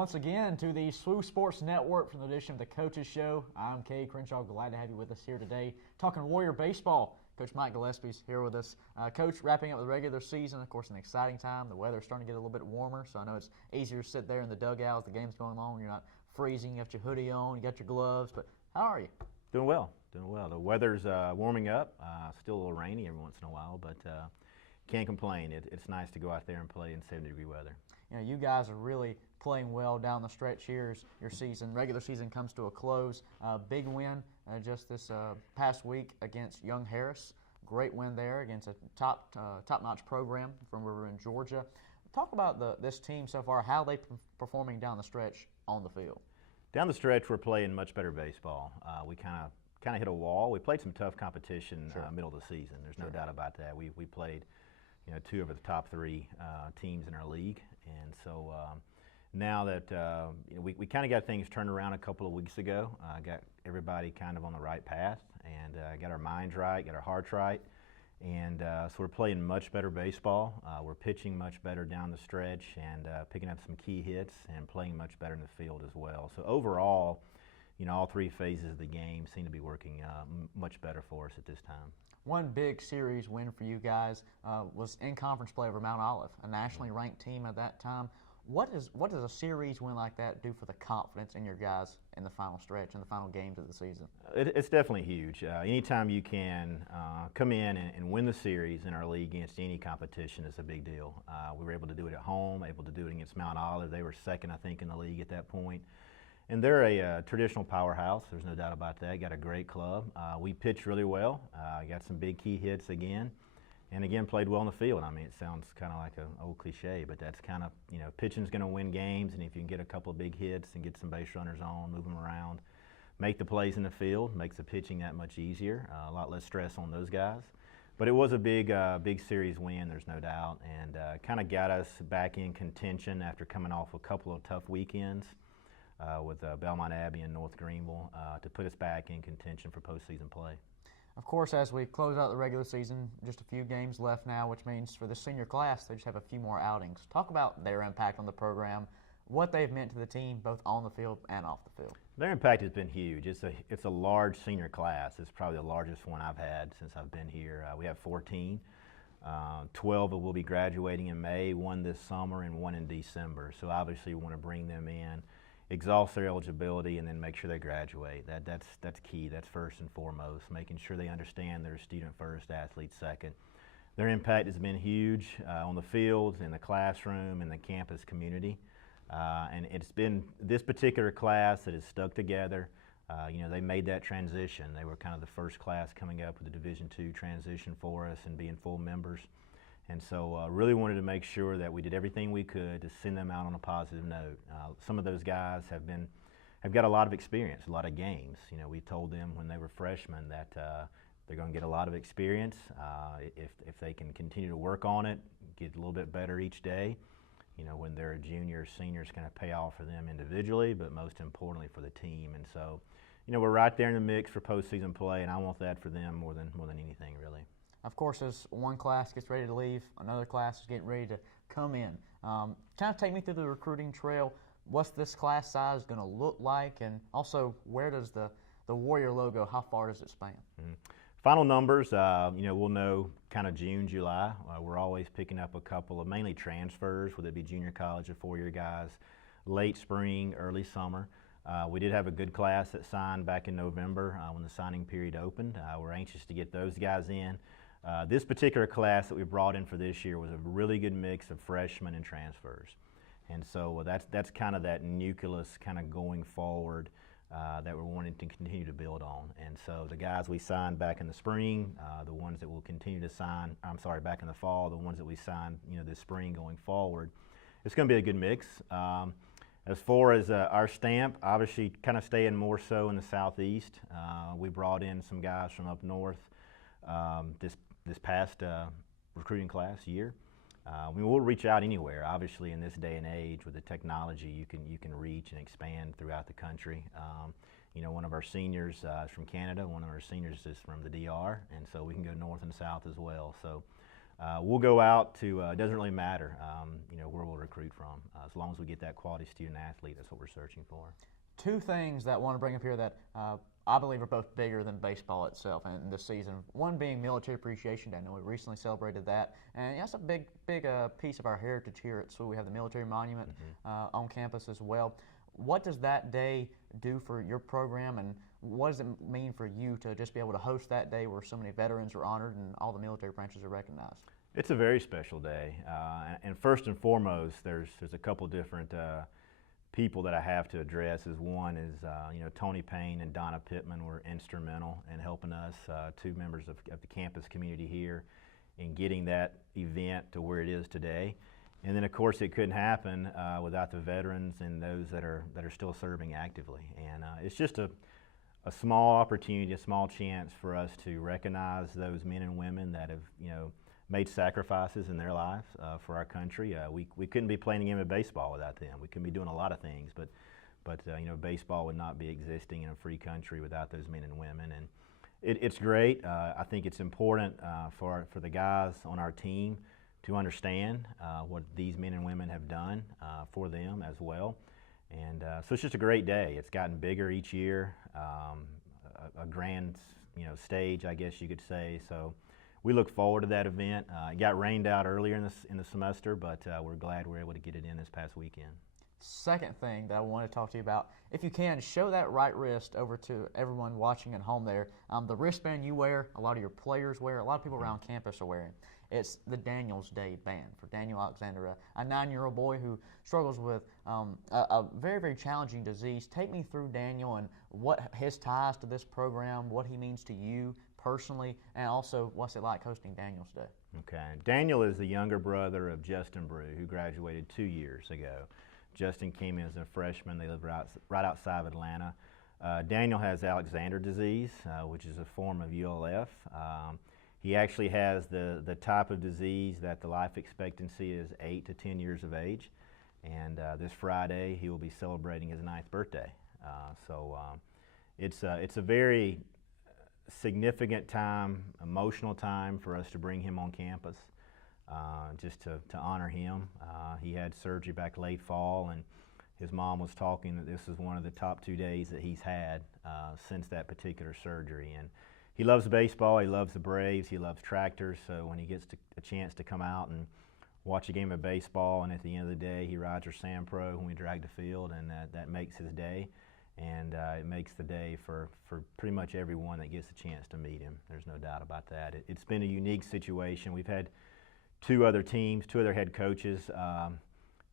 once again to the SWU Sports Network from the edition of the Coaches Show. I'm Kay Crenshaw, glad to have you with us here today, talking Warrior baseball. Coach Mike Gillespie's here with us. Coach, wrapping up the regular season, of course, an exciting time. The weather's starting to get a little bit warmer, so I know it's easier to sit there in the dugout as the game's going on. You're not freezing. You got your hoodie on, you got your gloves. But how are you? Doing well. The weather's warming up. Still a little rainy every once in a while, but can't complain. It's nice to go out there and play in 70-degree weather. You know, you guys are really playing well down the stretch here as your regular season comes to a close. Big win just this past week against Young Harris. Great win there against a top-notch program from over in Georgia. Talk about this team so far, how they performing down the stretch on the field. Down the stretch, we're playing much better baseball. We kind of hit a wall. We played some tough competition middle of the season. There's no doubt about that. We played, two of the top three teams in our league, and so now that we kind of got things turned around a couple of weeks ago, got everybody kind of on the right path, and got our minds right, got our hearts right, and so we're playing much better baseball. We're pitching much better down the stretch, and picking up some key hits and playing much better in the field as well. So overall, all three phases of the game seem to be working much better for us at this time. One big series win for you guys was in conference play over Mount Olive, a nationally ranked team at that time. What does a series win like that do for the confidence in your guys in the final stretch and the final games of the season? It's definitely huge. Anytime you can come in and win the series in our league against any competition is a big deal. We were able to do it at home, able to do it against Mount Olive. They were second, I think, in the league at that point. And they're a traditional powerhouse. There's no doubt about that. Got a great club. We pitched really well. Got some big key hits again. And again, played well in the field. I mean, it sounds kind of like an old cliche, but that's kind of, pitching's going to win games, and if you can get a couple of big hits and get some base runners on, move them around, make the plays in the field, makes the pitching that much easier, a lot less stress on those guys. But it was a big series win, there's no doubt, and kind of got us back in contention after coming off a couple of tough weekends with Belmont Abbey and North Greenville to put us back in contention for postseason play. Of course, as we close out the regular season, just a few games left now, which means for the senior class, they just have a few more outings. Talk about their impact on the program, what they've meant to the team, both on the field and off the field. Their impact has been huge. It's a large senior class. It's probably the largest one I've had since I've been here. We have 14. 12 will be graduating in May, one this summer, and one in December. So obviously we want to bring them in, exhaust their eligibility, and then make sure they graduate. That's key. That's first and foremost, making sure they understand they're student first, athlete second. Their impact has been huge on the fields, in the classroom, in the campus community. And it's been this particular class that has stuck together. They made that transition. They were kind of the first class coming up with the Division II transition for us and being full members. And so really wanted to make sure that we did everything we could to send them out on a positive note. Some of those guys have got a lot of experience, a lot of games. We told them when they were freshmen that they're going to get a lot of experience. If they can continue to work on it, get a little bit better each day, when they're a junior or senior, it's going to pay off for them individually, but most importantly for the team. And so, we're right there in the mix for postseason play, and I want that for them more than anything, really. Of course, as one class gets ready to leave, another class is getting ready to come in. Kind of take me through the recruiting trail. What's this class size going to look like? And also, where does the Warrior logo, how far does it span? Mm-hmm. Final numbers, we'll know kind of June, July. We're always picking up a couple of mainly transfers, whether it be junior college or four-year guys, late spring, early summer. We did have a good class that signed back in November when the signing period opened. We're anxious to get those guys in. This particular class that we brought in for this year was a really good mix of freshmen and transfers. And so that's kind of that nucleus kind of going forward that we're wanting to continue to build on. And so the guys we signed back in the spring, the ones that we'll continue to sign, back in the fall, the ones that we signed, this spring going forward, it's going to be a good mix. As far as our stamp, obviously kind of staying more so in the southeast. We brought in some guys from up north this past recruiting class year. We'll reach out anywhere. Obviously, in this day and age, with the technology, you can reach and expand throughout the country. One of our seniors is from Canada. One of our seniors is from the DR, and so we can go north and south as well. So we'll go out to, it doesn't really matter, where we'll recruit from. As long as we get that quality student athlete, that's what we're searching for. Two things that I want to bring up here that I believe are both bigger than baseball itself in this season. One being Military Appreciation Day. I know we recently celebrated that, and that's a big piece of our heritage here at SWU. We have the Military Monument on campus as well. What does that day do for your program, and what does it mean for you to just be able to host that day where so many veterans are honored and all the military branches are recognized? It's a very special day, and first and foremost, there's a couple different people that I have to address. One is Tony Payne and Donna Pittman were instrumental in helping us, two members of the campus community here, in getting that event to where it is today. And then, of course, it couldn't happen without the veterans and those that are still serving actively. And it's just a small opportunity, a small chance for us to recognize those men and women that have, made sacrifices in their lives for our country. We couldn't be playing a game of baseball without them. We couldn't be doing a lot of things, but baseball would not be existing in a free country without those men and women. And it's great. I think it's important for the guys on our team to understand what these men and women have done for them as well. And so it's just a great day. It's gotten bigger each year, a grand stage, I guess you could say. So we look forward to that event. It got rained out earlier in the semester, but we're glad we're able to get it in this past weekend. Second thing that I want to talk to you about, if you can, show that right wrist over to everyone watching at home there. The wristband you wear, a lot of your players wear, a lot of people around campus are wearing. It's the Daniel's Day band for Daniel Alexander, a 9-year-old boy who struggles with a very, very challenging disease. Take me through Daniel and what his ties to this program, what he means to you personally, and also what's it like hosting Daniel's Day. Okay. Daniel is the younger brother of Justin Brew, who graduated 2 years ago. Justin came in as a freshman. They live right outside of Atlanta. Daniel has Alexander disease, which is a form of ULF. He actually has the type of disease that the life expectancy is 8 to 10 years of age. And this Friday, he will be celebrating his 9th birthday. It's a very significant time, emotional time for us to bring him on campus, just to honor him. He had surgery back late fall, and his mom was talking that this is one of the top 2 days that he's had since that particular surgery. And he loves baseball, he loves the Braves, he loves tractors, so when he gets a chance to come out and watch a game of baseball, and at the end of the day he rides our Sand Pro when we drag the field, and that makes his day. And it makes the day for pretty much everyone that gets a chance to meet him. There's no doubt about that. It's been a unique situation. We've had two other head coaches.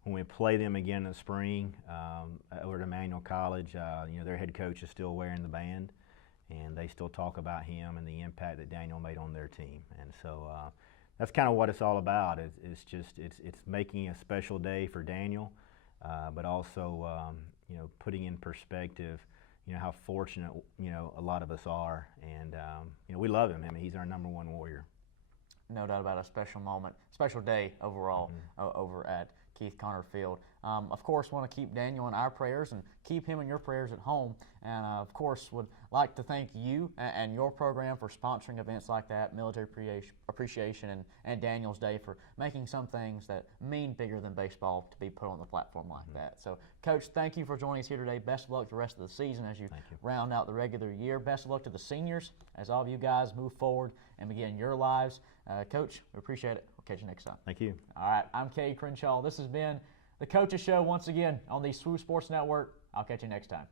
When we play them again in the spring over at Emmanuel College, their head coach is still wearing the band, and they still talk about him and the impact that Daniel made on their team. And so that's kind of what it's all about. It's making a special day for Daniel, but also putting in perspective, how fortunate, a lot of us are. And, we love him. I mean, he's our #1 warrior. No doubt about it. A special moment, special day overall over at Keith Connor Field. Of course, want to keep Daniel in our prayers and keep him in your prayers at home. And, of course, would like to thank you and your program for sponsoring events like that, Military Appreciation and Daniel's Day, for making some things that mean bigger than baseball to be put on the platform like that. So, Coach, thank you for joining us here today. Best of luck the rest of the season as you round out the regular year. Best of luck to the seniors as all of you guys move forward and begin your lives. Coach, we appreciate it. We'll catch you next time. Thank you. All right, I'm Kay Crenshaw. This has been the Coaches Show once again on the SWU Sports Network. I'll catch you next time.